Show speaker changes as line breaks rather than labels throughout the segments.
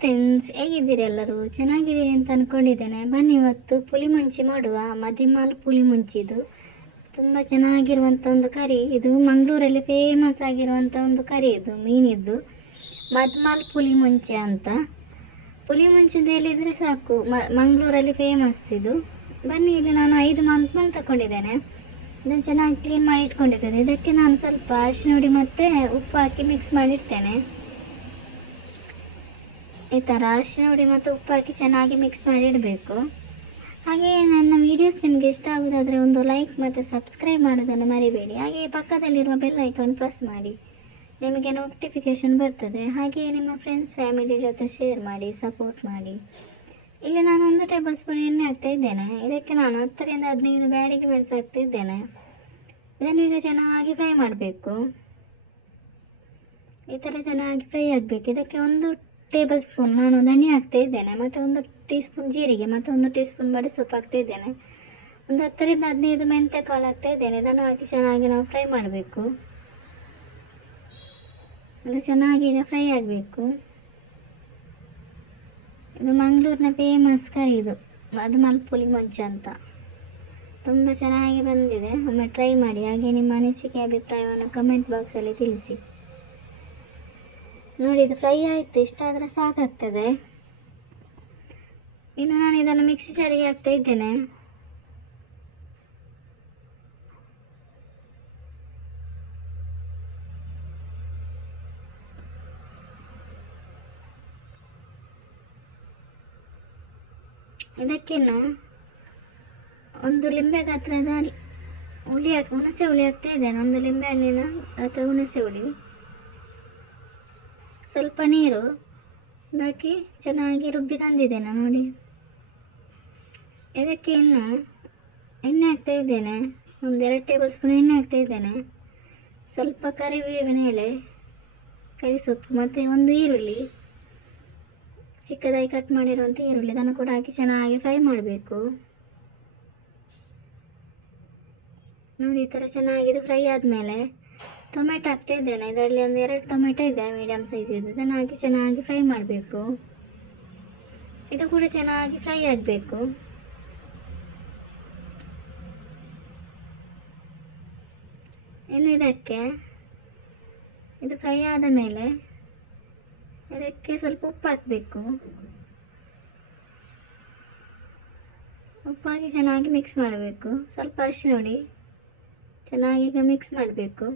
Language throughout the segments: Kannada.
ಫ್ರೆಂಡ್ಸ್ ಹೇಗಿದ್ದೀರಿ ಎಲ್ಲರೂ? ಚೆನ್ನಾಗಿದ್ದೀರಿ ಅಂತ ಅಂದ್ಕೊಂಡಿದ್ದೇನೆ ಬನ್ನಿ ಇವತ್ತು ಪುಲಿ ಮುಂಚಿ ಮಾಡುವ ಮದಿಮಾಲ್ ಪುಲಿ ಮುಂಚಿದು. ತುಂಬ ಚೆನ್ನಾಗಿರುವಂಥ ಒಂದು ಕರಿ. ಇದು ಮಂಗಳೂರಲ್ಲಿ ಫೇಮಸ್ ಆಗಿರುವಂಥ ಒಂದು ಕರಿ ಇದು, ಮೀನಿದ್ದು. ಮದ್ಮಾಲ್ ಪುಲಿ ಮುಂಚೆ ಅಂತ. ಪುಲಿ ಮುಂಚೆ ಅಂತ ಹೇಳಿದರೆ ಸಾಕು ಮಂಗಳೂರಲ್ಲಿ ಫೇಮಸ್ ಇದು. ಬನ್ನಿ ಇಲ್ಲಿ ನಾನು ಐದು ಮಂತ್ ಮೇಲೆ ತಗೊಂಡಿದ್ದೇನೆ ಇದನ್ನು ಚೆನ್ನಾಗಿ ಕ್ಲೀನ್ ಮಾಡಿ ಇಟ್ಕೊಂಡಿರೋದು. ಇದಕ್ಕೆ ನಾನು ಸ್ವಲ್ಪ ಅರಿಶಿನ ಹುಡಿ ಮತ್ತು ಉಪ್ಪು ಹಾಕಿ ಮಿಕ್ಸ್ ಮಾಡಿಡ್ತೇನೆ ಈ ಥರ ಅರಿಶಿನ ಹುಡಿ ಮತ್ತು ಉಪ್ಪು ಹಾಕಿ ಚೆನ್ನಾಗಿ ಮಿಕ್ಸ್ ಮಾಡಿ ಇಡಬೇಕು ಹಾಗೆ ನನ್ನ ವೀಡಿಯೋಸ್ ನಿಮಗೆ ಇಷ್ಟ ಆಗೋದಾದರೆ ಒಂದು ಲೈಕ್ ಮತ್ತು ಸಬ್ಸ್ಕ್ರೈಬ್ ಮಾಡೋದನ್ನು ಮರಿಬೇಡಿ. ಹಾಗೆ ಪಕ್ಕದಲ್ಲಿರುವ ಬೆಲ್ ಐಕಾನ್ ಪ್ರೆಸ್ ಮಾಡಿ. ನಿಮಗೆ ನೋಟಿಫಿಕೇಷನ್ ಬರ್ತದೆ. ಹಾಗೆ ನಿಮ್ಮ ಫ್ರೆಂಡ್ಸ್ ಫ್ಯಾಮಿಲಿ ಜೊತೆ ಶೇರ್ ಮಾಡಿ ಸಪೋರ್ಟ್ ಮಾಡಿ. ಇಲ್ಲಿ ನಾನು ಒಂದು ಟೇಬಲ್ ಸ್ಪೂನ್ ಎಣ್ಣೆ ಹಾಕ್ತಾ ಇದ್ದೇನೆ. ಇದಕ್ಕೆ ನಾನು ಹತ್ತರಿಂದ ಹದಿನೈದು ಬ್ಯಾಡಿಗೆ ಬೆಳೆಸಿ ಹಾಕ್ತಾ ಇದ್ದೇನೆ. ಇದನ್ನು ಈಗ ಚೆನ್ನಾಗಿ ಫ್ರೈ ಮಾಡಬೇಕು. ಈ ಥರ ಚೆನ್ನಾಗಿ ಫ್ರೈ ಆಗಬೇಕು. ಇದಕ್ಕೆ ಒಂದು ಟೇಬಲ್ ಸ್ಪೂನ್ ನಾನು ಧನಿ ಹಾಕ್ತಾ ಇದ್ದೇನೆ. ಮತ್ತು ಒಂದು ಟೀ ಸ್ಪೂನ್ ಜೀರಿಗೆ, ಮತ್ತು ಒಂದು ಟೀ ಸ್ಪೂನ್ ಬಡಿ ಸೊಪ್ಪು ಹಾಕ್ತಾ ಇದ್ದೇನೆ. ಒಂದು ಹತ್ತರಿಂದ ಹದಿನೈದು ಮೆಂತ್ಯ ಕಾಳು ಹಾಕ್ತಾ ಇದ್ದೇನೆ. ಇದನ್ನು ಹಾಕಿ ಚೆನ್ನಾಗಿ ನಾವು ಫ್ರೈ ಮಾಡಬೇಕು. ಅದು ಚೆನ್ನಾಗಿ ಈಗ ಫ್ರೈ ಆಗಬೇಕು. ಇದು ಮಂಗಳೂರಿನ ಫೇಮಸ್ ಕರಿ ಇದು. ಅದು ಮಲ್ಪುಲಿ ಮಂಚ ಅಂತ. ತುಂಬ ಚೆನ್ನಾಗಿ ಬಂದಿದೆ. ಒಮ್ಮೆ ಟ್ರೈ ಮಾಡಿ. ಹಾಗೆ ನಿಮ್ಮ ಅನಿಸಿಕೆ, ಅಭಿಪ್ರಾಯವನ್ನು ಕಮೆಂಟ್ ಬಾಕ್ಸಲ್ಲಿ ತಿಳಿಸಿ. ನೋಡಿ, ಇದು ಫ್ರೈ ಆಯಿತು. ಇಷ್ಟಾದರೆ ಸಾಕಾಗ್ತದೆ. ಇನ್ನು ನಾನು ಇದನ್ನು ಮಿಕ್ಸಿ ಜಾರಿಗೆ ಹಾಕ್ತಾ ಇದ್ದೇನೆ. ಇದಕ್ಕೇನು ಒಂದು ಲಿಂಬೆ ಗಾತ್ರದ ಹುಳಿ ಹುಣಸೆ ಹುಳಿ ಹಾಕ್ತಾ ಇದ್ದೇನೆ. ಒಂದು ಲಿಂಬೆ ಹಣ್ಣಿನ ಅಥವಾ ಹುಣಸೆ ಹುಳಿ. ಸ್ವಲ್ಪ ನೀರು ಹಾಕಿ ಚೆನ್ನಾಗಿ ರುಬ್ಬಿ ತಂದಿದ್ದೇನೆ ನೋಡಿ. ಇದಕ್ಕೆ ಇನ್ನು ಎಣ್ಣೆ ಹಾಕ್ತಾ ಇದ್ದೇನೆ. ಒಂದೆರಡು ಟೇಬಲ್ ಸ್ಪೂನ್ ಎಣ್ಣೆ ಹಾಕ್ತಾ ಇದ್ದೇನೆ. ಸ್ವಲ್ಪ ಕರಿಬೇವಿನ ಎಲೆ, ಕರಿಸೊಪ್ಪು ಮತ್ತು ಒಂದು ಈರುಳ್ಳಿ. ಚಿಕ್ಕದಾಗಿ ಕಟ್ ಮಾಡಿರುವಂಥ ಈರುಳ್ಳಿ ಇದನ್ನು ಕೂಡ ಹಾಕಿ ಚೆನ್ನಾಗಿ ಫ್ರೈ ಮಾಡಬೇಕು. ನೋಡಿ ಈ ಥರ ಚೆನ್ನಾಗಿದೆ ಫ್ರೈ ಆದಮೇಲೆ. ಟೊಮೆಟೊ ಹಾಕ್ತಾ ಇದ್ದೇನೆ. ಇದರಲ್ಲಿ ಒಂದು ಎರಡು ಟೊಮೆಟೊ ಇದೆ ಮೀಡಿಯಮ್ ಸೈಜ್ ಇದೆ ಇದನ್ನು ಹಾಕಿ ಚೆನ್ನಾಗಿ ಫ್ರೈ ಮಾಡಬೇಕು. ಇದು ಕೂಡ ಚೆನ್ನಾಗಿ ಫ್ರೈ ಆಗಬೇಕು. ಇನ್ನು ಇದಕ್ಕೆ, ಇದು ಫ್ರೈ ಆದ ಮೇಲೆ ಇದಕ್ಕೆ ಸ್ವಲ್ಪ ಉಪ್ಪು ಹಾಕಬೇಕು. ಉಪ್ಪಾಗಿ ಚೆನ್ನಾಗಿ ಮಿಕ್ಸ್ ಮಾಡಬೇಕು. ಸ್ವಲ್ಪ ಅರಿಶಿನ ನೋಡಿ ಚೆನ್ನಾಗಿ ಈಗ ಮಿಕ್ಸ್ ಮಾಡಬೇಕು.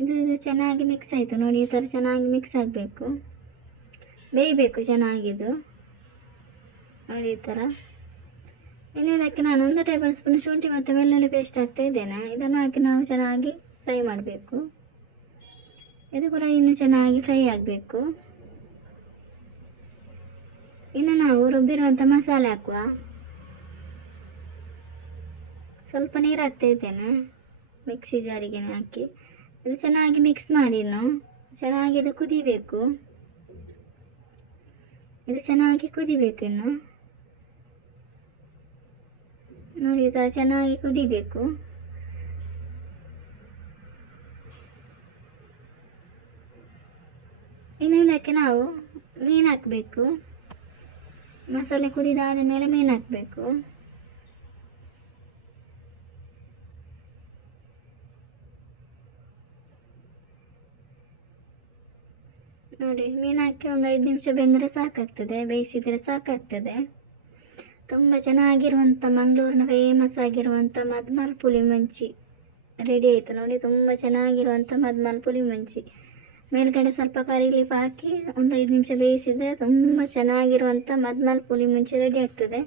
ಇದು ಇದು ಚೆನ್ನಾಗಿ ಮಿಕ್ಸ್ ಆಯಿತು ನೋಡಿ, ಈ ಥರ ಚೆನ್ನಾಗಿ ಮಿಕ್ಸ್ ಆಗಬೇಕು. ಬೇಯಬೇಕು ಚೆನ್ನಾಗಿದು. ನೋಡಿ ಈ ಥರ ಇನ್ನು ಇದಕ್ಕೆ ನಾನು ಒಂದು ಟೇಬಲ್ ಸ್ಪೂನ್ ಶುಂಠಿ ಮತ್ತು ಬೆಳ್ಳುಳ್ಳಿ ಪೇಸ್ಟ್ ಹಾಕ್ತಾ ಇದ್ದೇನೆ. ಇದನ್ನು ಹಾಕಿ ನಾವು ಚೆನ್ನಾಗಿ ಫ್ರೈ ಮಾಡಬೇಕು. ಇದು ಕೂಡ ಇನ್ನೂ ಚೆನ್ನಾಗಿ ಫ್ರೈ ಆಗಬೇಕು. ಇನ್ನು ನಾವು ರುಬ್ಬಿರುವಂಥ ಮಸಾಲೆ ಹಾಕುವ. ಸ್ವಲ್ಪ ನೀರು ಹಾಕ್ತಾ ಇದ್ದೇನೆ. ಮಿಕ್ಸಿ ಜಾರಿಗೆ ಹಾಕಿ. ಇದು ಚೆನ್ನಾಗಿ ಮಿಕ್ಸ್ ಮಾಡಿ ಚೆನ್ನಾಗಿ ಇದು ಕುದಿಬೇಕು. ಇದು ಚೆನ್ನಾಗಿ ಕುದಿಬೇಕು ಇನ್ನು. ನೋಡಿ ಈ ಚೆನ್ನಾಗಿ ಕುದಿಬೇಕು. ಇನ್ನು ಇದಕ್ಕೆ ನಾವು ಮೀನು ಹಾಕಬೇಕು. ಮಸಾಲೆ ಕುದಿದಾದ ಮೇಲೆ ಮೀನು ಹಾಕಬೇಕು. ನೋಡಿ ಮೀನು ಹಾಕಿ ಒಂದು ಐದು ನಿಮಿಷ ಬೆಂದರೆ ಸಾಕಾಗ್ತದೆ, ಬೇಯಿಸಿದರೆ ಸಾಕಾಗ್ತದೆ. ತುಂಬ ಚೆನ್ನಾಗಿರುವಂಥ ಮಂಗಳೂರಿನ ಫೇಮಸ್ ಆಗಿರುವಂಥ ಮದ್ಮಲ್ ಪುಳಿ ಮಂಚಿ ರೆಡಿ ಆಯಿತು ನೋಡಿ, ತುಂಬ ಚೆನ್ನಾಗಿರುವಂಥ ಮದ್ಮಾಲ್ ಪುಳಿ ಮಂಚಿ. ಮೇಲ್ಗಡೆ ಸ್ವಲ್ಪ ಕರಿ ಲೀಫ್ ಹಾಕಿ ಒಂದು ಐದು ನಿಮಿಷ ಬೇಯಿಸಿದರೆ ತುಂಬ ಚೆನ್ನಾಗಿರುವಂಥ ಮದ್ಮಾಲ್ ಪುಳಿ ಮಂಚಿ ರೆಡಿ ಆಗ್ತದೆ.